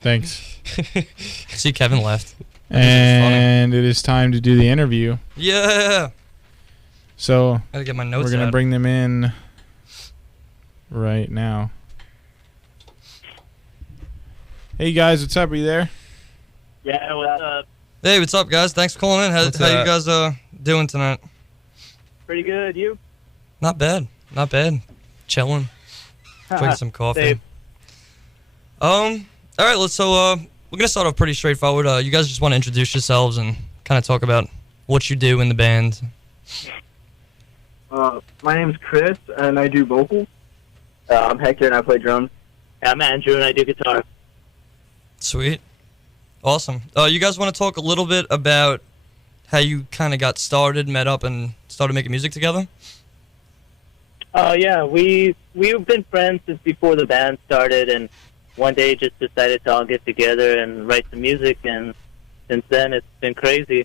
Thanks. See, Kevin left. And it is time to do the interview. Yeah. So Gotta get my notes we're gonna out. bring them in right now. Hey guys, what's up? Are you there? Yeah, what's up? Hey, what's up, guys? Thanks for calling in. How you guys doing tonight? Pretty good, you? Not bad. Not bad. Chilling. Drinking some coffee. Same. All right, we're gonna start off pretty straightforward. You guys just want to introduce yourselves and kind of talk about what you do in the band. My name's Chris, and I do vocals. I'm Hector, and I play drums. I'm Andrew, and I do guitar. Sweet. Awesome. You guys want to talk a little bit about how you kind of got started, met up, and started making music together? Yeah, we've been friends since before the band started, and one day just decided to all get together and write some music, and since then it's been crazy.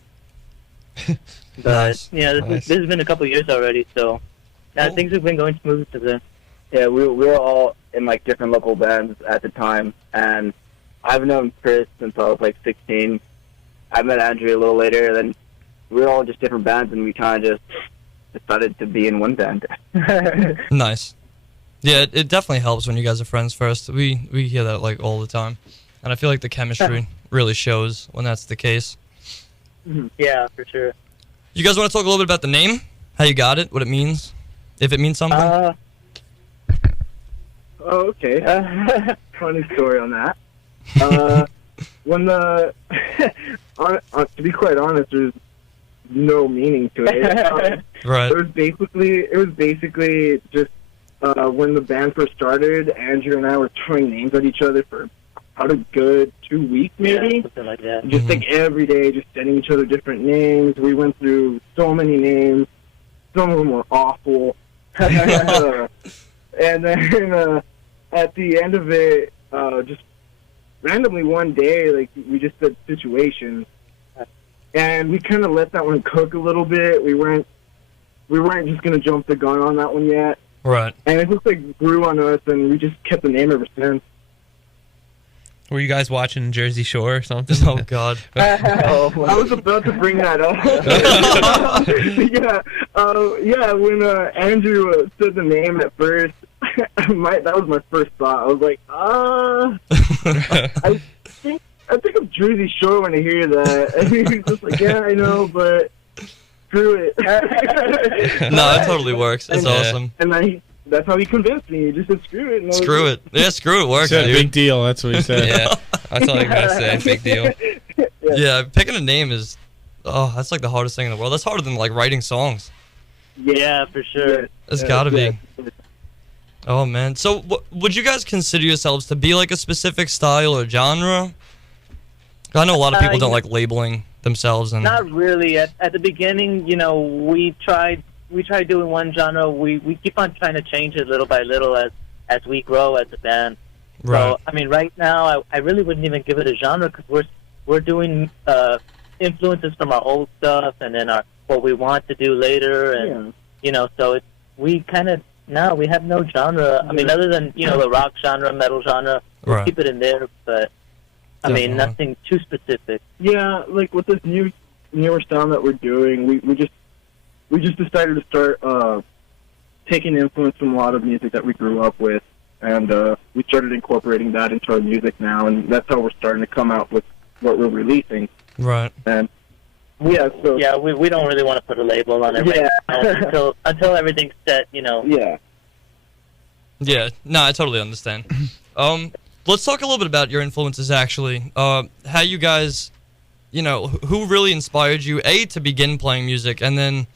But Nice. yeah, this has been a couple years already, so Cool. things have been going smooth since then. Yeah, we were all in like different local bands at the time, and I've known Chris since I was like 16. I met Andrew a little later, and then we were all just different bands, and we kind of just decided to be in one band. Nice. Yeah, it definitely helps when you guys are friends first. We hear that like all the time, and I feel like the chemistry really shows when that's the case. Yeah, for sure. You guys want to talk a little bit about the name, how you got it, what it means, if it means something? Oh, okay. Funny story on that. When the to be quite honest, there's no meaning to it. Right. It was basically just when the band first started. Andrew and I were throwing names at each other for about a good 2 weeks, maybe. Yeah, something like that. Just like every day, just sending each other different names. We went through so many names. Some of them were awful. And then at the end of it, just randomly one day, like we just said situation, and we kind of let that one cook a little bit. We weren't just gonna jump the gun on that one yet, Right. and it just like grew on us, and we just kept the name ever since. Were you guys watching Jersey Shore or something? Oh God. I was about to bring that up. Yeah. When Andrew said the name at first, that was my first thought. I was like, I think of Jersey Shore when I hear that. And he was just like, yeah, I know, but screw it. No, it totally works. It's awesome. And then that's how he convinced me. He just said, screw it. And I was Screw like, it. Yeah, screw it works, Said dude. big deal. That's what he said. Yeah, that's all I gotta say. Big deal. Yeah, picking a name is, that's like the hardest thing in the world. That's harder than like writing songs. Yeah, for sure. It's gotta be. Oh man. So, would you guys consider yourselves to be like a specific style or genre? I know a lot of people don't like labeling themselves, and Not really. At the beginning, we tried doing one genre. We keep on trying to change it little by little as we grow as a band. right. So I mean, right now I really wouldn't even give it a genre because we're doing influences from our old stuff and then what we want to do later, and so we kind of now we have no genre. I mean, other than the rock genre, metal genre, we'll Right. keep it in there, but I mean nothing too specific. Yeah, like with this newer sound that we're doing, we just decided to start taking influence from a lot of music that we grew up with, and we started incorporating that into our music now, and that's how we're starting to come out with what we're releasing. Right. And yeah, so Yeah, we don't really want to put a label on it right now until everything's set. yeah. Yeah. No, I totally understand. Let's talk a little bit about your influences, actually. How you guys, who really inspired you, to begin playing music, and then,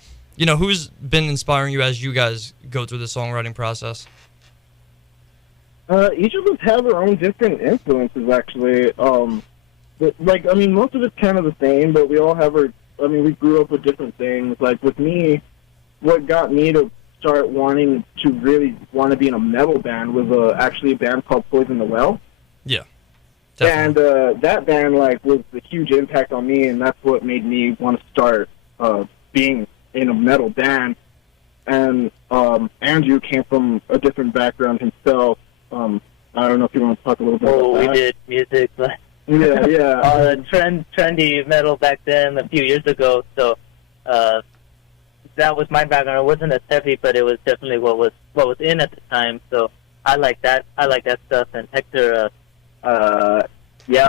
who's been inspiring you as you guys go through the songwriting process? Each of us have our own different influences, actually. Most of it's kind of the same, but we all have we grew up with different things. Like, with me, what got me to start wanting to really want to be in a metal band was actually a band called Poison the Well. Yeah. And Definitely. that band, was a huge impact on me, and that's what made me want to start being in a metal band. And Andrew came from a different background himself. I don't know if you want to talk a little bit Oh, about we that. did music, like Yeah. trendy metal back then a few years ago. So that was my background. It wasn't as heavy, but it was definitely what was in at the time. So I like that. I like that stuff. And Hector, Yeah.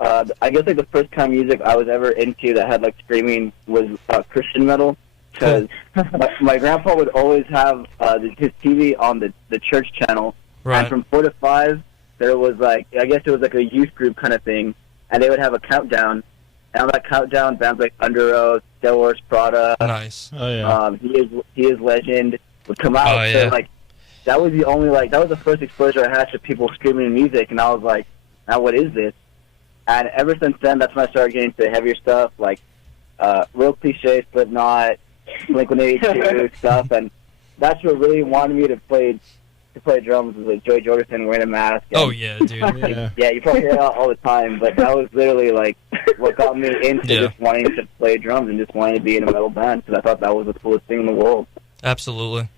I guess like the first kind of music I was ever into that had like screaming was Christian metal. Because my grandpa would always have his TV on the church channel. Right. And from 4 to 5, there was like, I guess it was like a youth group kind of thing. And they would have a countdown. And on that countdown, bands like Under Oath, Devil Wears Prada, Nice. Oh yeah. He is Legend would come out. Oh, yeah. So like, that was the only that was the first exposure I had to people screaming in music. And I was like, now what is this? And ever since then, that's when I started getting into heavier stuff, like real cliche, Slipknot, Blink-182 stuff, and that's what really wanted me to play drums was like Joey Jordison wearing a mask. And, Oh yeah, dude. Yeah. yeah, you probably hear that all the time, but that was literally like what got me into Yeah. just wanting to play drums and just wanting to be in a metal band because I thought that was the coolest thing in the world. Absolutely.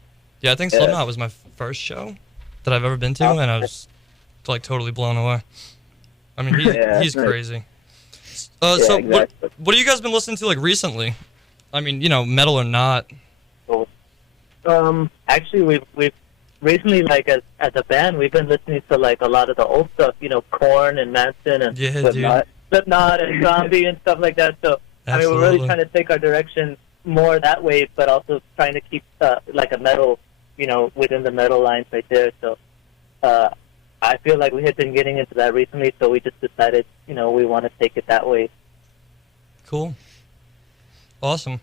Yeah, I think Yeah. Slipknot was my first show that I've ever been to, and I was like totally blown away. I mean, he's nice. crazy. Yeah, So exactly. what have you guys been listening to like recently? I mean, metal or not. actually, we've recently, like as a band, we've been listening to like a lot of the old stuff. Korn and Manson and Yeah, dude. Slipknot and Zombie and stuff like that. So I mean, we're really Absolutely. trying to take our direction more that way, but also trying to keep like a metal, within the metal lines right there. So I feel like we had been getting into that recently, so we just decided, we want to take it that way. Cool. Awesome.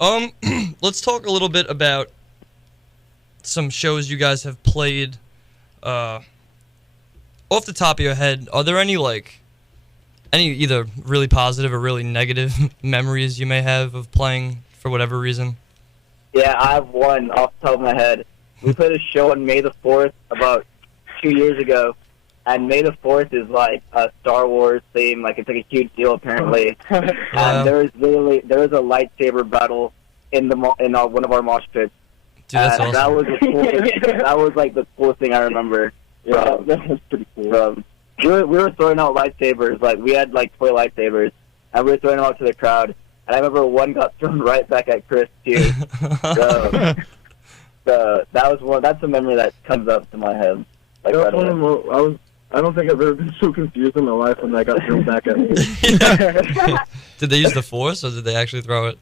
Let's talk a little bit about some shows you guys have played. Off the top of your head, are there any either really positive or really negative memories you may have of playing for whatever reason? Yeah, I have one off the top of my head. We played a show on May the 4th about 2 years ago, and May the 4th is like a Star Wars theme. Like, it's like a huge deal, apparently. Wow. And there was a lightsaber battle in one of our mosh pits. Dude, that's And awesome. that was the coolest, that was like the coolest thing I remember. Yeah, that was pretty cool. We were throwing out lightsabers. Like, we had like toy lightsabers, and we were throwing them out to the crowd. And I remember one got thrown right back at Chris too. So that was one. That's a memory that comes up to my head. Like, That right was one away. of the I don't think I've ever been so confused in my life when that got thrown back at me. Did they use the Force, or did they actually throw it?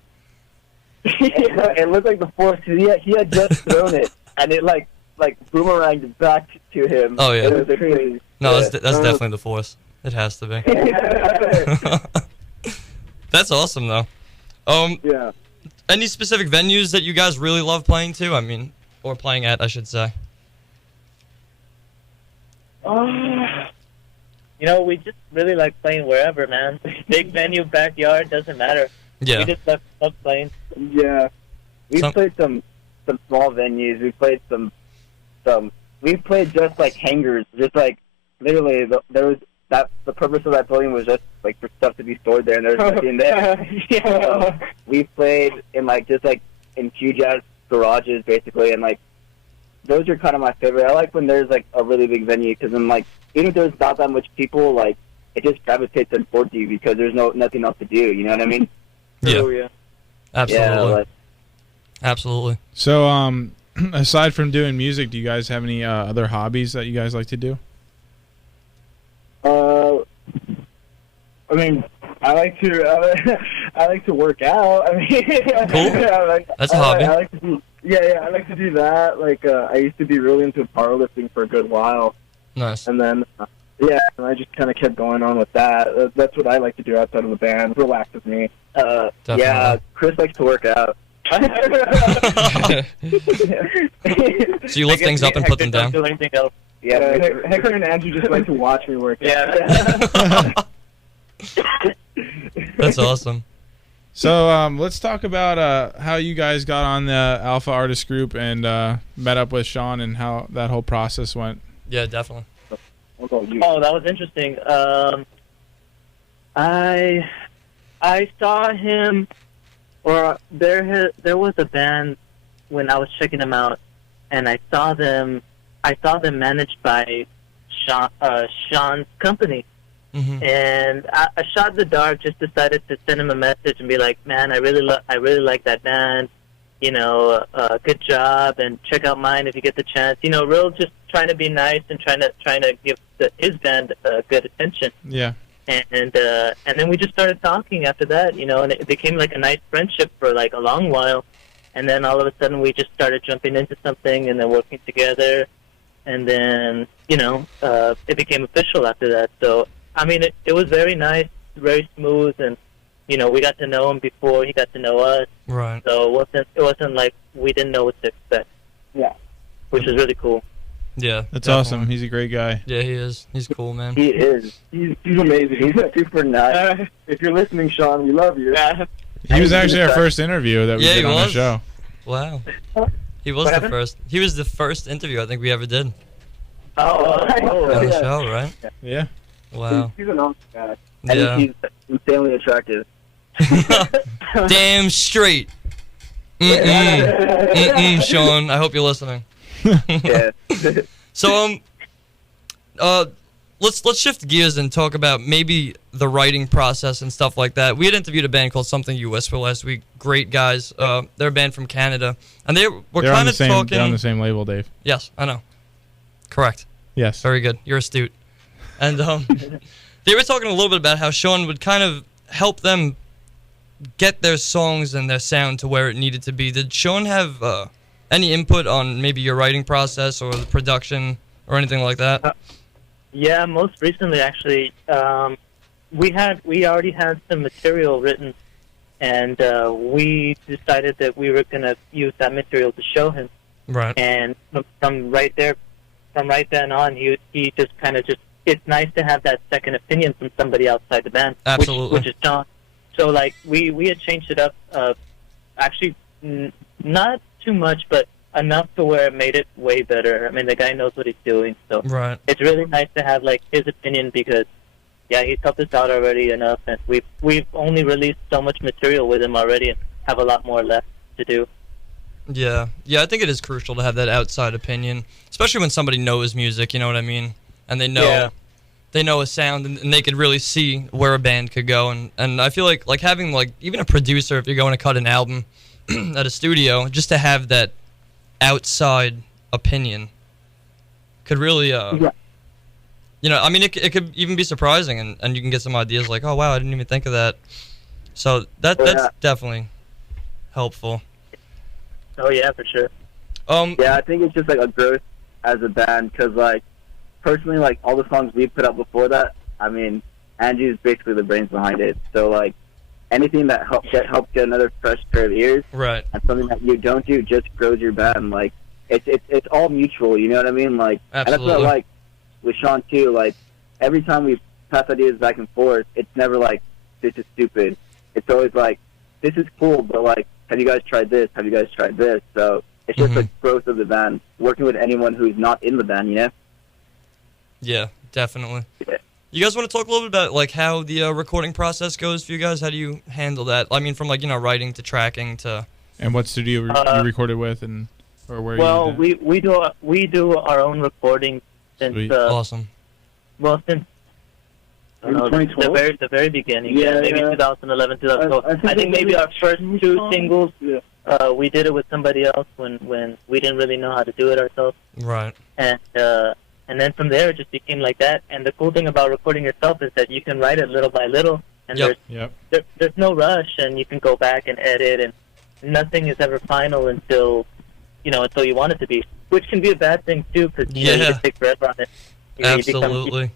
It looked like the Force. He had just thrown it, and it like boomeranged back to him. Oh, yeah. It was crazy. No, Yeah. that's definitely the Force. It has to be. That's awesome, though. Yeah. Any specific venues that you guys really love playing to? I mean, or playing at, I should say. We just really like playing wherever, man. Big venue, backyard, doesn't matter. Yeah. We just love playing. Yeah. We've played some small venues. We played some. We played just like hangars, just like literally. There was that. The purpose of that building was just like for stuff to be stored there, and there's nothing there. So we played in in huge ass garages, basically, and like those are kind of my favorite. I like when there's like a really big venue because then even if there's not that much people, like it just gravitates towards you because there's nothing else to do. You know what I mean? Yeah. Oh, yeah. Absolutely. Yeah. Like, Absolutely. So, aside from doing music, do you guys have any other hobbies that you guys like to do? I mean, I like to work out. I mean, Cool. That's a hobby. I like to do, I like to do that. Like, I used to be really into powerlifting for a good while, Nice. and then, and I just kind of kept going on with that. That's what I like to do outside of the band. Relaxes me. yeah, Chris likes to work out. So you lift things up and put them down? Don't do anything else. Yeah, Hector and Andrew just like to watch me work out. Yeah. That's awesome. So let's talk about how you guys got on the Alpha Artist Group and met up with Sean and how that whole process went. Yeah, definitely. What about you? Oh, that was interesting. I saw him, or there was a band when I was checking them out, and I saw them managed by Sean's company. And I shot in the dark. Just decided to send him a message and be like, "Man, I really like that band. You know, good job, and check out mine if you get the chance." You know, real just trying to be nice and trying to give his band good attention. Yeah. And then we just started talking after that. You know, and it became like a nice friendship for like a long while. And then all of a sudden we just started jumping into something and then working together. And then, you know, it became official after that. So, I mean, it was very nice, very smooth, and, you know, we got to know him before he got to know us. Right. So it wasn't like we didn't know what to expect. Yeah. Which is really cool. Yeah. That's definitely. awesome. He's a great guy. Yeah, he is. He's cool, man. He is. He's amazing. He's super nice. If you're listening, Sean, we love you. He was actually our first interview that we Yeah, did he on the was. show. Wow. He was What the happened? first. He was the first interview I think we ever did Oh, on the yeah. show, right? Yeah. Wow. He's an awesome guy. And Yeah. he's insanely attractive. Damn straight. Sean, I hope you're listening. Yeah. So let's shift gears and talk about maybe the writing process and stuff like that. We had interviewed a band called Something US for last week. Great guys. They're a band from Canada, and they were They're on kind the of same. talking. They're on the same label, Dave. Yes, I know. Correct. Yes. Very good. You're astute. And they were talking a little bit about how Sean would kind of help them get their songs and their sound to where it needed to be. Did Sean have any input on maybe your writing process or the production or anything like that? Yeah, most recently, actually, we already had some material written, and we decided that we were going to use that material to show him. Right. And from right then on, he just kind of it's nice to have that second opinion from somebody outside the band. Absolutely. Which is John. So, like, we had changed it up, actually, not too much, but enough to where it made it way better. I mean, the guy knows what he's doing, so Right. it's really nice to have, like, his opinion because, yeah, he's helped us out already enough, and we've only released so much material with him already and have a lot more left to do. Yeah. Yeah, I think it is crucial to have that outside opinion, especially when somebody knows music, you know what I mean? And they know Yeah. they know a sound and they could really see where a band could go, and I feel like having like even a producer, if you're going to cut an album at a studio, just to have that outside opinion could really you know, I mean, it could even be surprising, and you can get some ideas like, oh wow, I didn't even think of that. So that's definitely helpful. Oh, yeah, for sure. Yeah, I think it's just like a growth as a band because, like, personally, like all the songs we put out before that, I mean, Angie's basically the brains behind it. So, like, anything that helps get another fresh pair of ears, Right. and something that you don't do just grows your band. Like, it's all mutual. You know what I mean? Like, and that's what I Absolutely. like with Sean too. Like, every time we pass ideas back and forth, it's never like this is stupid. It's always like this is cool, but like, have you guys tried this? Have you guys tried this? So it's just the growth of the band, working with anyone who's not in the band. You know? Yeah, definitely. Yeah. You guys want to talk a little bit about like how the recording process goes for you guys? How do you handle that? I mean, from like, you know, writing to tracking to. And what studio you recorded with, and or where? Well, you did? we do our own recording since Sweet. Awesome. since I don't know, 2012? the very beginning. Yeah, Maybe yeah. 2011, 2012. I think maybe our first two singles, we did it with somebody else when we didn't really know how to do it ourselves. Right. And then from there it just became like that. And the cool thing about recording yourself is that you can write it little by little, and Yep. Yep. there's no rush, and you can go back and edit, and nothing is ever final until you want it to be, which can be a bad thing too, because you can take forever on it. You know, Absolutely.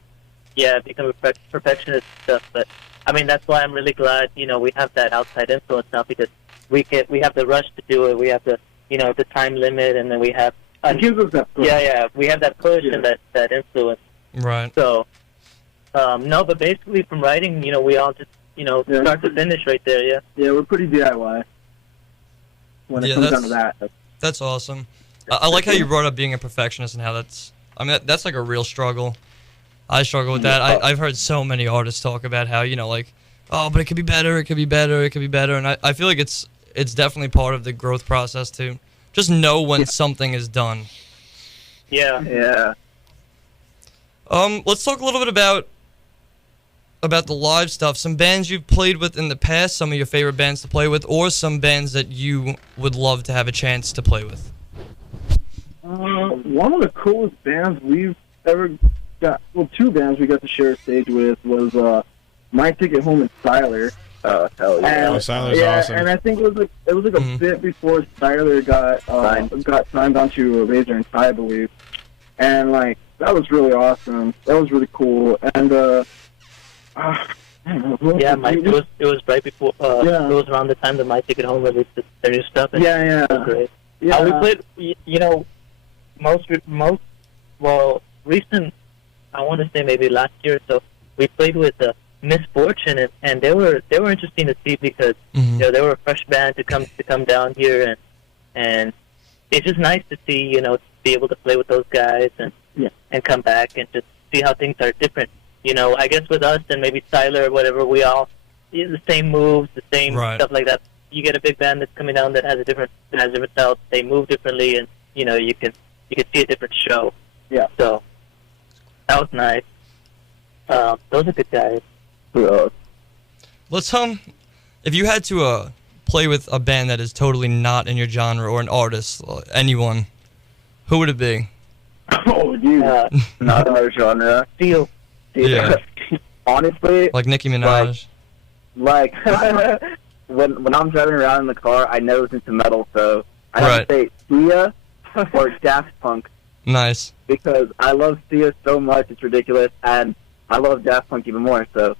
become a perfectionist and stuff. But I mean, that's why I'm really glad we have that outside influence now, because we have the rush to do it. We have the the time limit, and then we have It gives us that push. we have that push and that influence. Right. So no, but basically from writing, we all just start to finish right there. Yeah. Yeah, we're pretty DIY when it Yeah, comes down to that. That's awesome. I like how you brought up being a perfectionist and how that's that's like a real struggle. I struggle with that. I've heard so many artists talk about how, like, oh, but it could be better, it could be better, it could be better. And I feel like it's definitely part of the growth process to just know when something is done. Yeah. Yeah. Let's talk a little bit about the live stuff. Some bands you've played with in the past, some of your favorite bands to play with, or some bands that you would love to have a chance to play with. One of the coolest bands we've ever got, well, two bands we got to share a stage with was My Ticket Home and Styler. Oh, hell yeah. Oh, Siler's yeah, awesome. and I think it was like a bit before Styler got signed onto Razor and Tie, I believe. And like that was really awesome. That was really cool. And Yeah, it was right before. It was around the time that My Ticket Home released their new stuff. And yeah. it was great. Yeah. We played, recent. I want to say maybe last year or so. We played with Misfortune, and they were interesting to see because they were a fresh band to come down here, and it's just nice to see to be able to play with those guys and come back and just see how things are different. I guess with us and maybe Styler or whatever, we all the same moves, the same stuff like that. You get a big band that's coming down that has a different style. They move differently, and you can see a different show. Yeah. So that was nice. Those are good guys. Let's if you had to play with a band that is totally not in your genre or an artist, anyone, who would it be? Oh, dude. Not in our genre. Seal. Yeah. Honestly, Like Nicki Minaj. like when I'm driving around in the car, I know listen to metal, so I have to say Sia or Daft Punk Nice. because I love Sia so much, it's ridiculous, and I love Daft Punk even more. So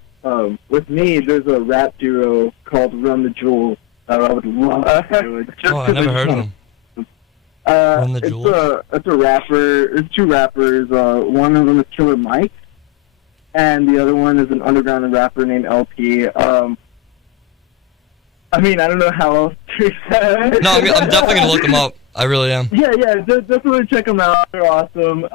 with me, there's a rap duo called Run the Jewels that I would love to do it. Oh, I never heard of them. Run the Jewels? It's a rapper. It's two rappers. One of them is Killer Mike, and the other one is an underground rapper named LP. I mean, I don't know how else to say. No, I'm definitely gonna look them up. I really am. Yeah, definitely check them out. They're awesome.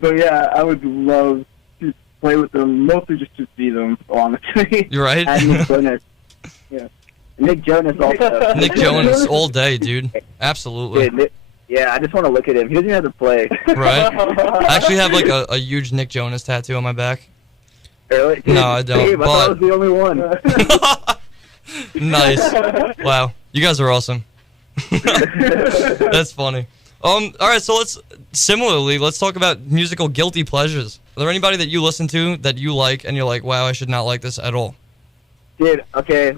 But yeah, I would love to play with them, mostly just to see them, honestly. You're right. and Nick Jonas. Yeah, Nick Jonas also. Nick Jonas all day, dude. Absolutely. Dude, I just want to look at him. He doesn't even have to play. Right? I actually have like a huge Nick Jonas tattoo on my back. Really? No, I don't, Dave, I thought I was the only one. Nice. Wow. You guys are awesome. That's funny. All right, so let's talk about musical guilty pleasures. Are there anybody that you listen to that you like and you're like, wow, I should not like this at all? Dude, okay.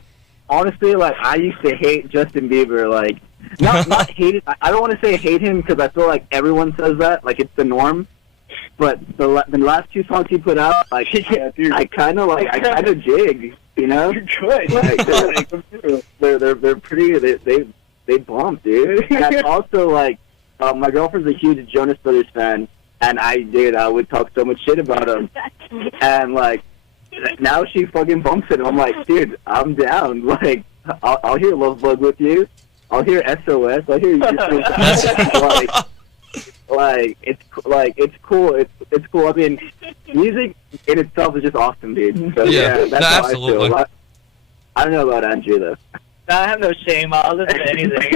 Honestly, like, I used to hate Justin Bieber. Like, not hate it. I don't want to say hate him because I feel like everyone says that. Like, it's the norm. But the last two songs he put out, like, I kind of jig, you know? You're good. Like, they're pretty, they bump, dude. And also, like, my girlfriend's a huge Jonas Brothers fan, and I would talk so much shit about him. And, like, now she fucking bumps it. I'm like, dude, I'm down. Like, I'll hear Love Bug with you. I'll hear SOS. I'll hear it's cool. It's cool. I mean, music in itself is just awesome, dude. So, that's how absolutely. I feel. I don't know about Andrew though. I have no shame. I'll listen to anything.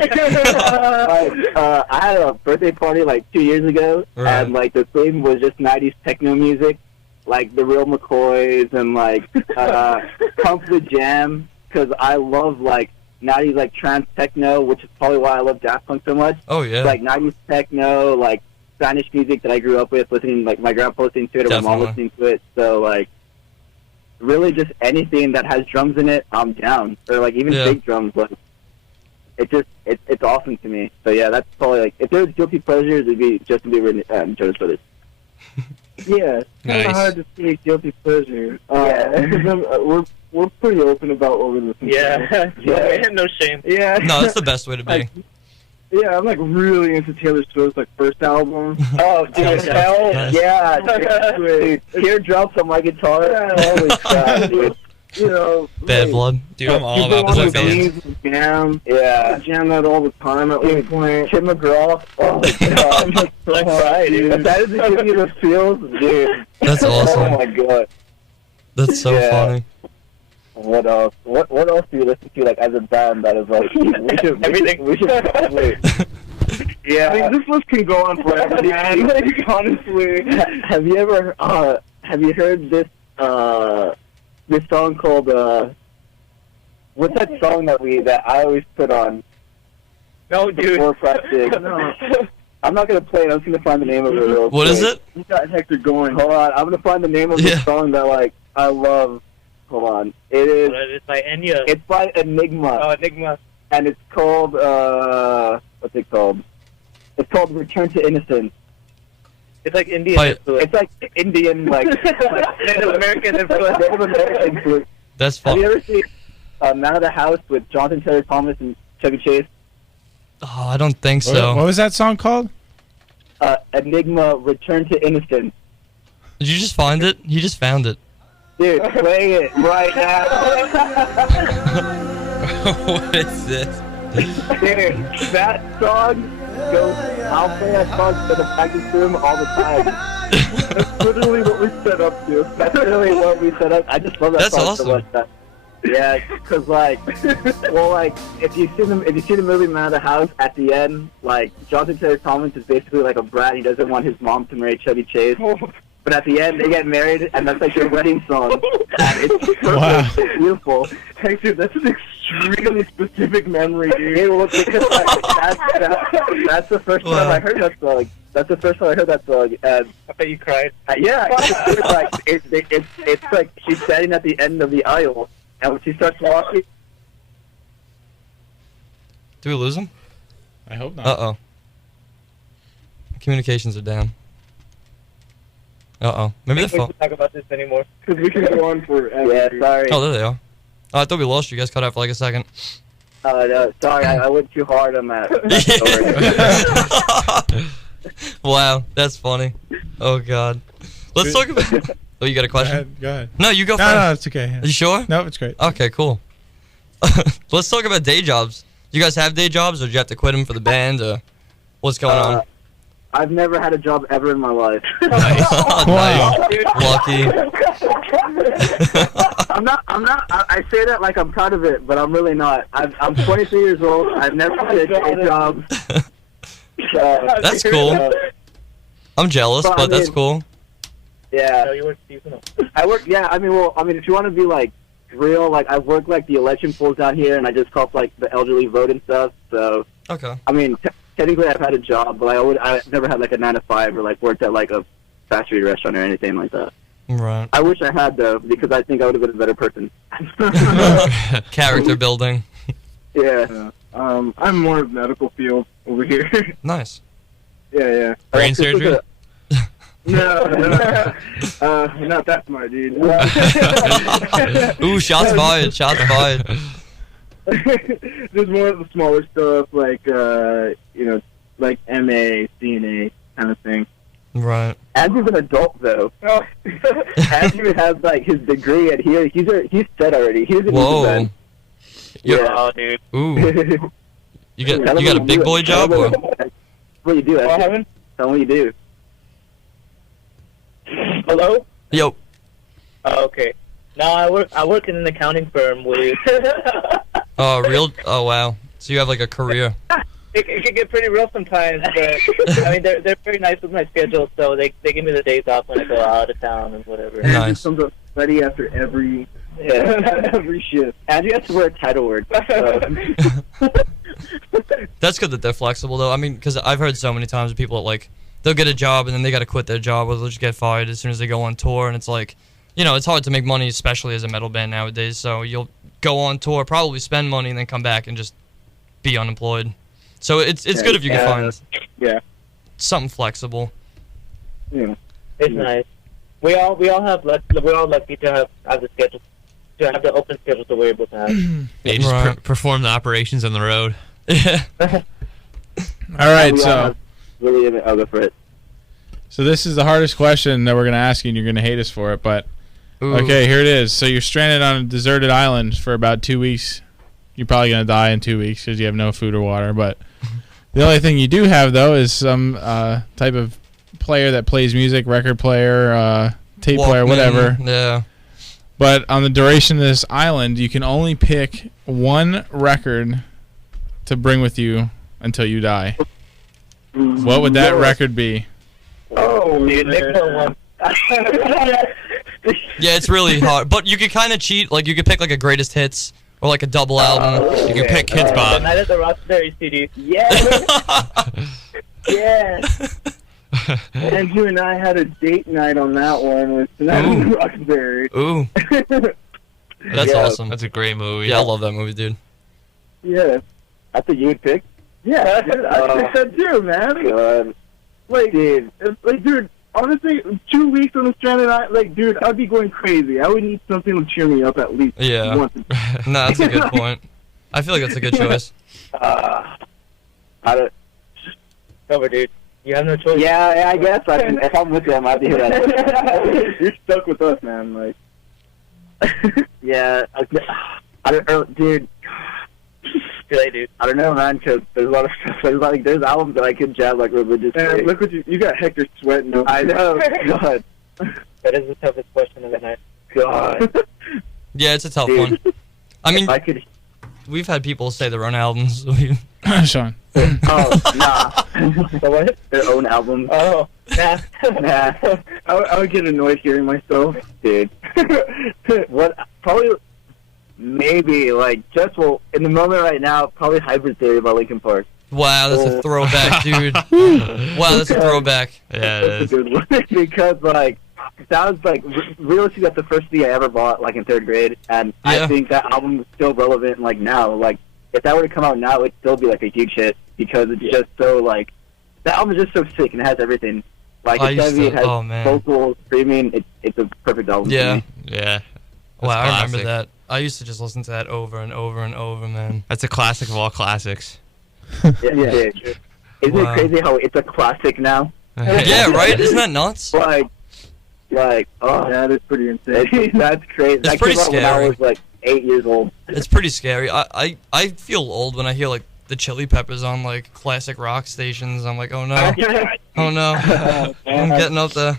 I had a birthday party like 2 years ago, and like the theme was just 90s techno music, like the Real McCoys and like Pump the Jam, because I love like 90s like trance techno, which is probably why I love Daft Punk so much. Oh yeah. Like 90s techno, like Spanish music that I grew up with, listening, like my grandpa listening to it or my mom listening to it. So like, really just anything that has drums in it, I'm down. Or like even big drums, like it's awesome to me. So yeah, that's probably like, if there was guilty pleasures, it'd be Justin Bieber and Jonas Brothers. Yeah, it's kind of hard to see guilty pleasure. We're pretty open about what we listen to. Yeah, no shame. Yeah. No, that's the best way to be. Yeah, I'm like really into Taylor Swift's like first album. Oh, dude, hell yeah! Dude, teardrops on my guitar. Holy crap, dude. You know, Bad Blood. Dude, I'm all about those fans. Jam. Yeah. Jam that all the time at one point. Tim McGraw. Oh my god. Like right, dude. That doesn't give you the feels, dude. That's awesome. Oh my god. That's so funny. What else? What else do you listen to like as a band that is like everything? We should Yeah. I mean, this list can go on forever, man. Like, honestly. Have you ever have you heard this song called what's that song that I always put on No, dude. before practice? No. I'm not gonna play it. I'm just gonna find the name of it real What quick. is it? You got Hector going. Hold on, I'm gonna find the name of Yeah. the song that like I love. Hold on, it is. It's by Enya. It's by Enigma, Oh, Enigma. and it's called what's it called? It's called Return to Innocence. It's like Indian. Play it. influence. It's like Indian, like Native American influence. Native American influence. That's Have you fun. ever seen Man of the House with Jonathan Taylor Thomas and Chevy Chase? Oh, I don't think What so. was that song called? Enigma, Return to Innocence. Did you just find it? You just found it. Dude, play it right now. What is this? Dude, that song goes, I'll play that song to the practice room all the time. That's literally what we set up to. That's really what we set up. I just love that That's song awesome. so much. Yeah, because if you see the movie Man of the House, at the end, like Jonathan Taylor Thomas is basically like a brat. He doesn't want his mom to marry Chevy Chase. But at the end, they get married, and that's like their wedding song. And it's perfect. Wow. It's beautiful. Hector, that's an extremely specific memory, dude. It will, because that's the first time Wow. I heard that song. That's the first time I heard that song. And I bet you cried. yeah, it's like it's like she's standing at the end of the aisle, and when she starts walking, Uh-huh. Do we lose him? I hope not. Uh-oh. Communications are down. Uh-oh. Maybe We the phone. should talk about this anymore. Because we can go on forever. yeah, sorry. Oh, there they are. Oh, I thought we lost you. You guys cut out for like a second. No, sorry, I went too hard on that. Wow, that's funny. Oh, God. Let's talk about... Oh, you got a Go question? ahead. Go ahead. No, you go No, first. no, it's okay. Are you sure? No, it's great. Okay, cool. Let's talk about day jobs. You guys have day jobs, or did you have to quit them for the band, or what's going on? I've never had a job ever in my life. Oh, Wow. Lucky. I say that like I'm proud of it, but I'm really not. I'm 23 years old. I've never had a day job. That's cool. I'm jealous, Well, I but that's mean- cool. Yeah. No, you work seasonal. I work. Yeah, I mean, if you want to be like real, like I work like the election polls down here, and I just help like the elderly vote and stuff. So Okay. I mean, technically I've had a job, but I've never had like a 9 to 5 or like worked at like a fast food restaurant or anything like that. Right. I wish I had though, because I think I would have been a better person. Character building. Yeah. I'm more of medical field over here. Nice. yeah. Brain surgery? No, not that smart, dude. Ooh, shots fired. Shots fired. There's more of the smaller stuff, like like MA, CNA kind of thing. Right. Andrew's an adult though. Andrew has like his degree, and he's set already. He's an Whoa. Yeah. Oh, dude. Ooh. You Tell got him a what big you boy do. job, Tell or? him what you do, What Andrew. happened? Tell him what you do. Hello? Yo. Oh, okay. No, I work in an accounting firm with... Oh, real? Oh, wow. So you have like a career. It can get pretty real sometimes, but I mean they're very nice with my schedule, so they give me the days off when I go out of town and whatever. Nice. Andrew comes up sweaty after every every shift. Andrew has to wear a title word. That's good that they're flexible, though. I mean, because I've heard so many times of people that, like, they'll get a job and then they got to quit their job, or they'll just get fired as soon as they go on tour. And it's like, you know, it's hard to make money, especially as a metal band nowadays. So you'll go on tour, probably spend money, and then come back and just be unemployed. So it's good if you can find something flexible. Yeah. It's nice. We all have we're all lucky to have the schedule, to have the open schedule that we're able to have. They just Right. perform the operations on the road. Yeah. All right, We all so have really, I'll go for it. so this is the hardest question that we're gonna ask you, and you're gonna hate us for it, but Ooh. okay, here it is. So you're stranded on a deserted island for about 2 weeks. You're probably gonna die in 2 weeks because you have no food or water. But the only thing you do have, though, is some type of player that plays music, record player, tape player, Walkman, whatever. Yeah. But on the duration of this island, you can only pick one record to bring with you until you die. What would that record be? Oh, Dude, Nick man. put one. Yeah, it's really hard. But you could kind of cheat. Like, you could pick, like, a greatest hits or, like, a double album. You can pick Kids The Bob. Night at the Roxbury CD. Yeah. Andrew and I had a date night on that one with Tonight in Roxbury. Ooh, that's awesome. That's a great movie. Yeah, I love that movie, dude. Yeah. That's what you would pick. Yeah, I think that too, man. God. Like, dude, honestly, 2 weeks on the stranded island, like, dude, I'd be going crazy. I would need something to cheer me up at least Yeah. once. No, that's a good point. I feel like that's a good choice. I don't. Over, dude. You have no choice. Yeah, I guess. If I'm with them, I'd do that. You're stuck with us, man. Like, Yeah, I don't know, dude. Too late, dude. I don't know, man, because there's a lot of stuff. There's albums that I could jab like religiously. man, look what you got Hector sweating over. I know. God. That is the toughest question of the night. God. Yeah, it's a tough Dude. one. I mean, If I could. we've had people say their own albums. Sean. Oh, nah. So what? Their own albums. Oh, nah. Nah, I would get annoyed hearing myself. dude. What? Probably. Maybe, like, just, well, in the moment right now, probably Hybrid Theory by Linkin Park. Wow, that's a Oh. throwback, dude. Wow, that's a throwback. Yeah, it That's a is. good one. Because, like, that was, like, realistically, that's the first CD I ever bought, like, in 3rd grade, and Yeah. I think that album is still relevant, like, now. Like, if that were to come out now, it'd still be, like, a huge hit, because it's just so, like, the album is just so sick, and it has everything. Like, I it's used heavy, to- it has oh, man. vocals, screaming, it's a perfect album Yeah. for me. Yeah. Wow, I remember classic. that. I used to just listen to that over and over and over, man. That's a classic of all classics. Yeah, dude. Isn't Wow. it crazy how it's a classic now? Yeah, right? Isn't that nuts? Like, oh, Yeah, that's pretty insane. that's crazy. It's That pretty came out when I scary. was, like, 8 years old. It's pretty scary. I feel old when I hear, like, the Chili Peppers on, like, classic rock stations. I'm like, oh, no. Oh, no. I'm getting up there.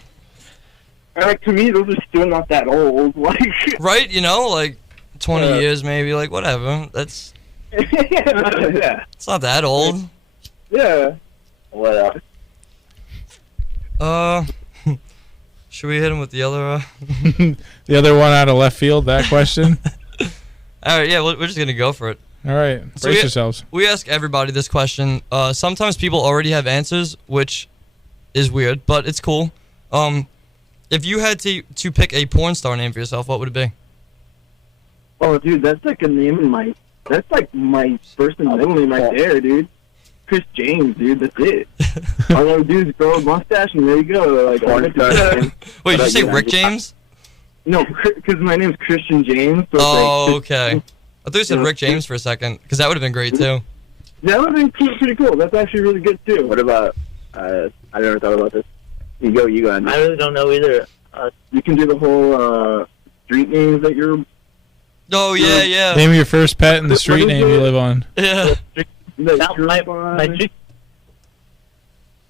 Like, to me, those are still not that old. Like, Right? You know, like, 20 years maybe. Like, whatever. That's... yeah. It's not that old. Yeah. What else? Should we hit him with the other... The other one out of left field, that question. All right, yeah, we're just going to go for it. All right. So Brace we- yourselves. We ask everybody this question. Sometimes people already have answers, which is weird, but it's cool. If you had to pick a porn star name for yourself, what would it be? Oh, dude, that's like a name in my. That's like my first and middle name right there, dude. Chris James, dude. That's it. All I do is grow a mustache, and there you go. Like, Porn star name. Wait, did you I say get- Rick James? no, because my name's Christian James. So it's Oh, like, okay. I thought you said Rick James for a second, because that would have been great too. that would have been pretty cool. That's actually really good too. What about, I never thought about this. You go, I really don't know either. You can do the whole street names that you're. Oh yeah, yeah, Name your first pet and the street name you live on. yeah. That Now, you're my on. street,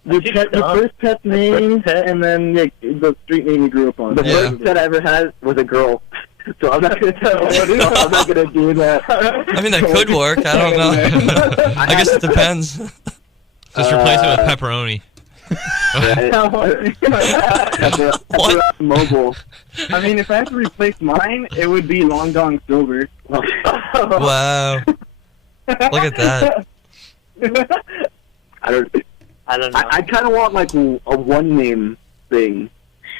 Your first pet's name, pet. and then the street name you grew up on. The Yeah. first pet I ever had was a girl. So I'm not gonna tell you. I'm not gonna do that. I mean, that could work. I don't know. I guess it depends. Just replace it with pepperoni. What? Mobile. I mean, if I had to replace mine, it would be Long Dong Silver. Wow. Look at that. I don't know. I kind of want like a one name thing.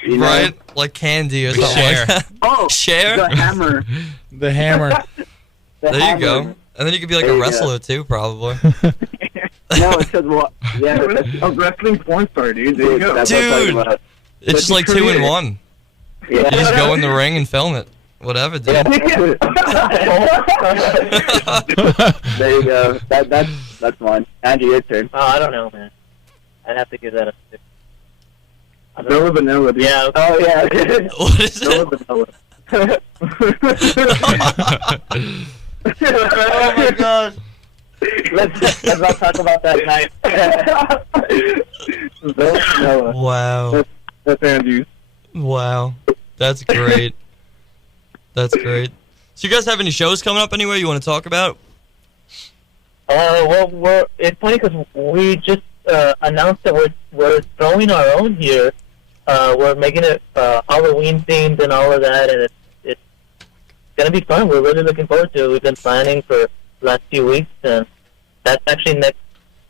You know? Right? Like Candy or something Cher. like that. Oh, Cher? the hammer. The hammer. The There you hammer. go. And then you could be like There a you go. wrestler too, probably. No, it's because yeah, A wrestling porn star, dude. There you go. that's what I'm talking Dude. about. It's just your like 2 in career. 1. Yeah. You just go in the ring and film it. Whatever, dude. Yeah. There you go. That's mine. Andrew, your turn. Oh, I don't know, man. I'd have to give that a 6. Vanilla Vanilla, dude. Yeah. Oh yeah. What is Vanilla it? Vanilla. Oh my god. Let's not talk about that night. Vanilla Vanilla. Wow. That's Andrews. Wow. That's great. That's great. So you guys have any shows coming up anywhere you want to talk about? Well, it's funny because we just announced that we're throwing our own here. We're making it Halloween themed and all of that, and it's gonna be fun. We're really looking forward to it. We've been planning for the last few weeks, and that's actually next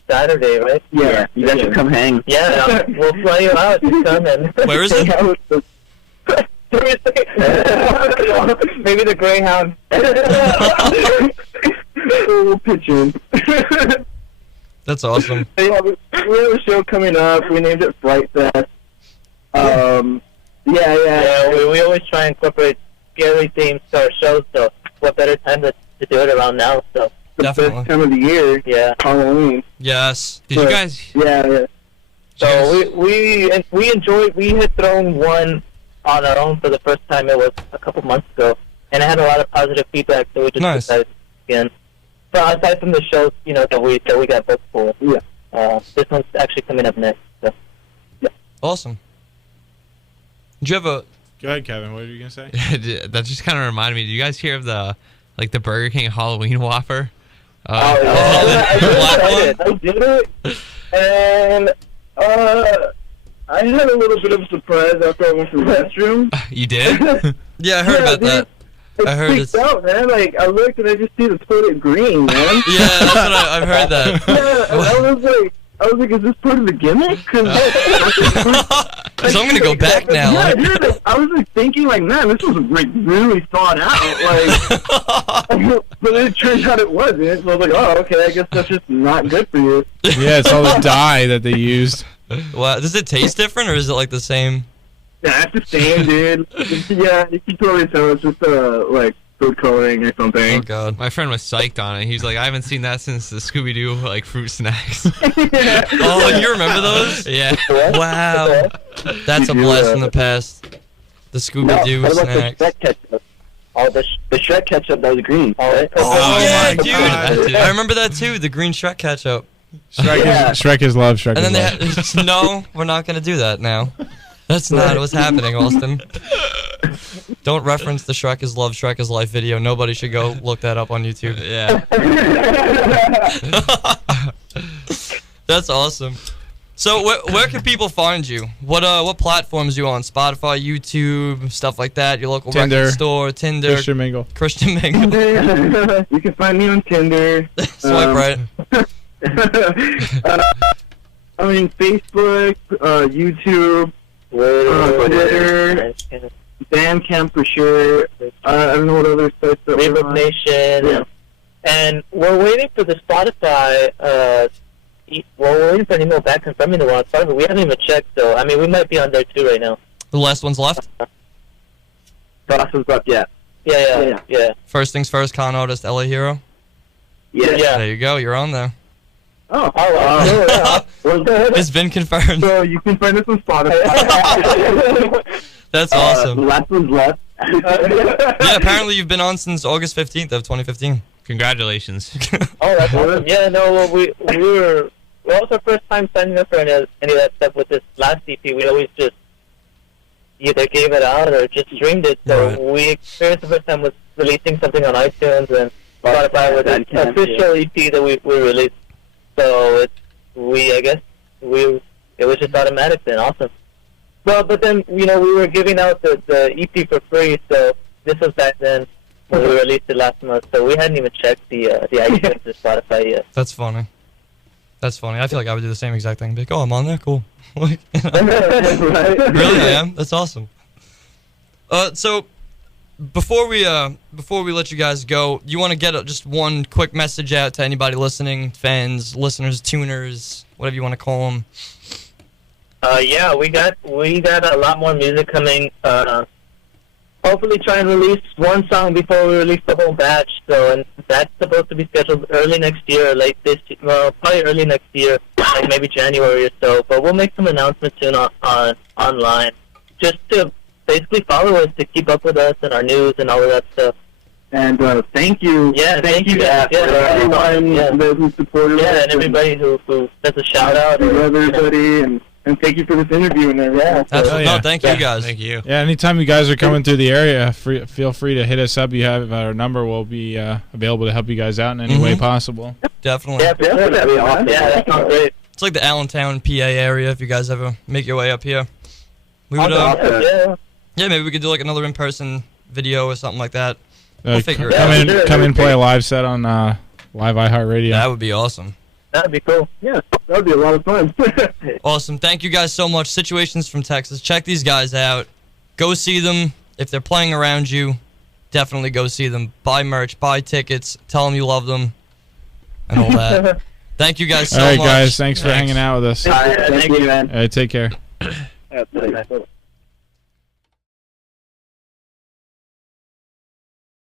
Saturday, right? Yeah, you guys should come hang. Yeah, we'll fly you out to come and Where is it? hang out with us. Maybe the Greyhound. We'll pitch in. That's awesome. Yeah, we have a show coming up. We named it Fright Fest. Yeah, we always try and incorporate scary themes to our shows, so what better time to do it around now, so. The Definitely. best time of the year, Yeah. Halloween. Yes. Did you guys? Yeah. So we enjoyed. We had thrown one on our own for the first time. It was a couple months ago, and it had a lot of positive feedback. So we just Nice. decided again. So aside from the shows, that we got booked for, this one's actually coming up next. So. Awesome. Did you have a? Go ahead, Kevin. What are you gonna say? That just kind of reminded me. Did you guys hear of the Burger King Halloween Whopper? I did it, and I had a little bit of a surprise after I went to the restroom. You did? Yeah, I heard about that. I heard freaked out, man. Like, I looked and I just see the toilet green, man. Yeah, that's what I've heard that. Yeah, and I was like, is this part of the gimmick? So I'm gonna go back now. Yeah, dude, I was like thinking, like, man, this was like really thought out. Like, but it turned out it wasn't. So I was like, oh, okay, I guess that's just not good for you. Yeah, it's all the dye that they used. Wow. Does it taste different, or is it like the same? Yeah, it's the same, dude. Yeah, you can totally tell it's just like food coloring or Oh something. God. My friend was psyched on it. He's like, I haven't seen that since the Scooby Doo fruit snacks. Oh, you remember those? Yeah. Wow. That's a blast from the past. The Scooby Doo what about snacks. the Shrek ketchup? Oh, the Shrek ketchup that was green. Right? Oh, yeah, my dude. God. I remember that too. The green Shrek ketchup. Shrek is love. Shrek And then is they love. had, no, we're not gonna do that now. That's not what's happening, Austin. Don't reference the Shrek is Love, Shrek is Life video. Nobody should go look that up on YouTube. Yeah. That's awesome. So where can people find you? What platforms you on? Spotify, YouTube, stuff like that. Your local Tinder. record store, Tinder, Christian Mingle. Christian Mingle. You can find me on Tinder. Swipe right. I mean, Facebook, YouTube, Twitter, Bandcamp for sure. I don't know what other sites that we're Reverb on. Nation, Yeah. and we're waiting for the Spotify. We're waiting for an email back confirming that we're on Spotify. We haven't even checked, so I mean, we might be on there too right now. The last one's left. Process up, yeah. Yeah. First things first, con artist, LA Hero. Yeah. There you go. You're on there. Oh, Well, It's been confirmed. so you can find us on Spotify. That's The awesome. last one's left. Yeah, apparently you've been on since August 15th of 2015. Congratulations. Oh, that's awesome. Yeah, no, well, we were. Well, it was our first time signing up for any of that stuff with this last EP. We always just either gave it out or just streamed it. So Right. we experienced the first time with releasing something on iTunes and Spotify with an official EP that we released. So it was just automatic then. Awesome. Well, but then we were giving out the EP for free. So this was back then when we released it last month. So we hadn't even checked the iTunes or Spotify yet. That's funny. That's funny. I feel like I would do the same exact thing. Be like, oh, I'm on there. Cool. Like, really, I am. That's awesome. So before we let you guys go, you want to get just one quick message out to anybody listening, fans, listeners, tuners, whatever you want to call them. Yeah, we got a lot more music coming. Hopefully, try and release one song before we release the whole batch. So, and that's supposed to be scheduled early next year, late this, probably early next year, like maybe January or so. But we'll make some announcements soon on online, just to basically follow us, to keep up with us and our news and all of that stuff. And thank you. Yeah, thank you guys. for everyone who supported us. Yeah, and everybody who does a shout out. Love everybody, and thank you for this interview and everything. That's, Oh, yeah. No, thank you guys. Thank you. Yeah, anytime you guys are coming through the area, feel free to hit us up. You have our number. We'll be available to help you guys out in any way possible. Definitely. Yeah, that'd be awesome. Yeah, that sounds great. It's like the Allentown, PA area. If you guys ever make your way up here, we would. Yeah, maybe we could do like another in-person video or something like that. We'll figure it out. Come in, play a live set on Live iHeartRadio. That would be awesome. That'd be cool. Yeah, that would be a lot of fun. Awesome. Thank you guys so much. Situations from Texas. Check these guys out. Go see them. If they're playing around you, definitely go see them. Buy merch, buy tickets, tell them you love them, and all that. Thank you guys so much. All right, guys. Thanks for hanging out with us. Thank you, man. All right, take care. That's